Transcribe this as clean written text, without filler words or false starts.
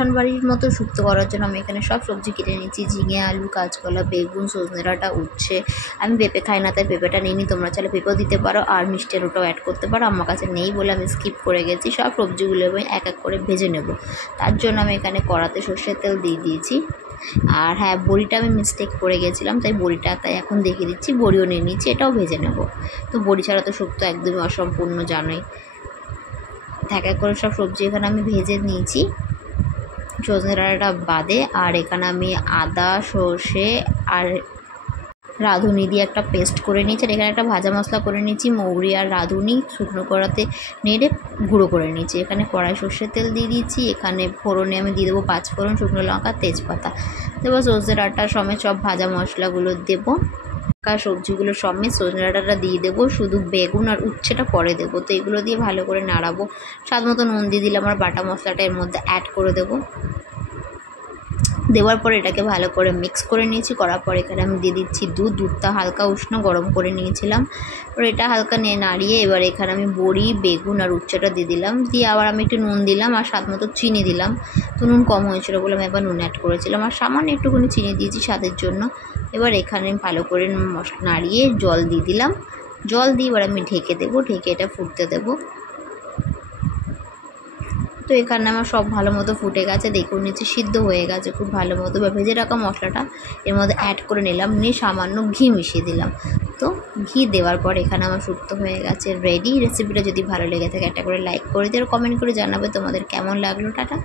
অনুষ্ঠান বাড়ির মতো শুক্তো করার জন্য আমি এখানে সব সবজি কেটে নিচ্ছি। ঝিঙে, আলু, কাঁচকলা, বেগুন, সজনে ডাঁটা, উচ্ছে। আমি পেঁপে খাই না তাই পেঁপেটা নিইনি, তোমরা চাইলে পেঁপেও দিতে পারো আর মিষ্টি আলুটাও অ্যাড করতে পারো। আমার কাছে নেই বলে আমি স্কিপ করে গেছি। সব সবজিগুলো আমি এক এক করে ভেজে নেব। তার জন্য আমি এখানে কড়াতে সর্ষের তেল দিয়ে দিয়েছি। আর হ্যাঁ, বড়িটা আমি মিস্টেক করে গেছিলাম, তাই এখন দেখিয়ে দিচ্ছি। বড়িও নিয়ে নিচ্ছি, এটাও ভেজে নেব। তো বড়ি ছাড়া তো শুক্তো একদমই অসম্পূর্ণ, জানোই। এক এক করে সব সবজি এখানে আমি ভেজে নিয়েছি, সজনে ডাঁটাটা বাদে। আর এখানে আমি আদা, সর্ষে আর রাঁধুনি দিয়ে একটা পেস্ট করে নিয়েছি। আর এখানে একটা ভাজা মশলা করে নিয়েছি, মৌরি আর রাঁধুনি শুকনো কড়াতে নেড়ে গুঁড়ো করে নিয়েছি। এখানে কড়াই সর্ষের তেল দিয়ে দিয়েছি। এখানে ফোড়নে আমি দিয়ে দেবো 5 ফোড়ন, শুকনো লঙ্কা, তেজপাতা দেবো। সজনে ডাঁটা সমেত সব ভাজা মশলাগুলো দেবো। সবজিগুলো সমেত সজনে ডাঁটাটা দিয়ে দেবো, শুধু বেগুন আর উচ্ছেটা পরে দেবো। তো এগুলো দিয়ে ভালো করে নাড়াবো। স্বাদ মতো নুন দিয়ে দিলাম, আর বাটা মশলাটা এর মধ্যে অ্যাড করে দেবো। দেওয়ার পর এটাকে ভালো করে মিক্স করে নিয়েছি। করার পর এখানে আমি দিয়ে দিচ্ছি দুধটা হালকা উষ্ণ গরম করে নিয়েছিলাম। এবার এটা হালকা নাড়িয়ে এবার এখানে আমি বড়ি, বেগুন আর উচ্ছেটা দিয়ে দিলাম। দিয়ে আবার আমি একটু নুন দিলাম আর স্বাদ মতো চিনি দিলাম। তো নুন কম হয়েছিল বলে আমি এবার নুন অ্যাড করেছিলাম, আর সামান্য একটুখানি চিনি দিয়েছি স্বাদের জন্য। এবার এখানে ভালো করে নাড়িয়ে জল দিয়ে দিলাম। জল দিয়ে এবার আমি ঢেকে দেবো, ঢেকে এটা ফুটতে দেবো। তো এখানে আমার সব ভালো মতো ফুটে গেছে, দেখুন নিচে সিদ্ধ হয়ে গেছে খুব ভালো মতো। বা ভেজে রাখা মশলাটা এর মধ্যে অ্যাড করে নিলাম, নিয়ে সামান্য ঘি মিশিয়ে দিলাম। তো ঘি দেওয়ার পর এখানে আমার শুক্তো হয়ে গেছে রেডি। রেসিপিটা যদি ভালো লেগে থাকে একটা করে লাইক করে দিও আর কমেন্ট করে জানাবে তোমাদের কেমন লাগলো। টাটা।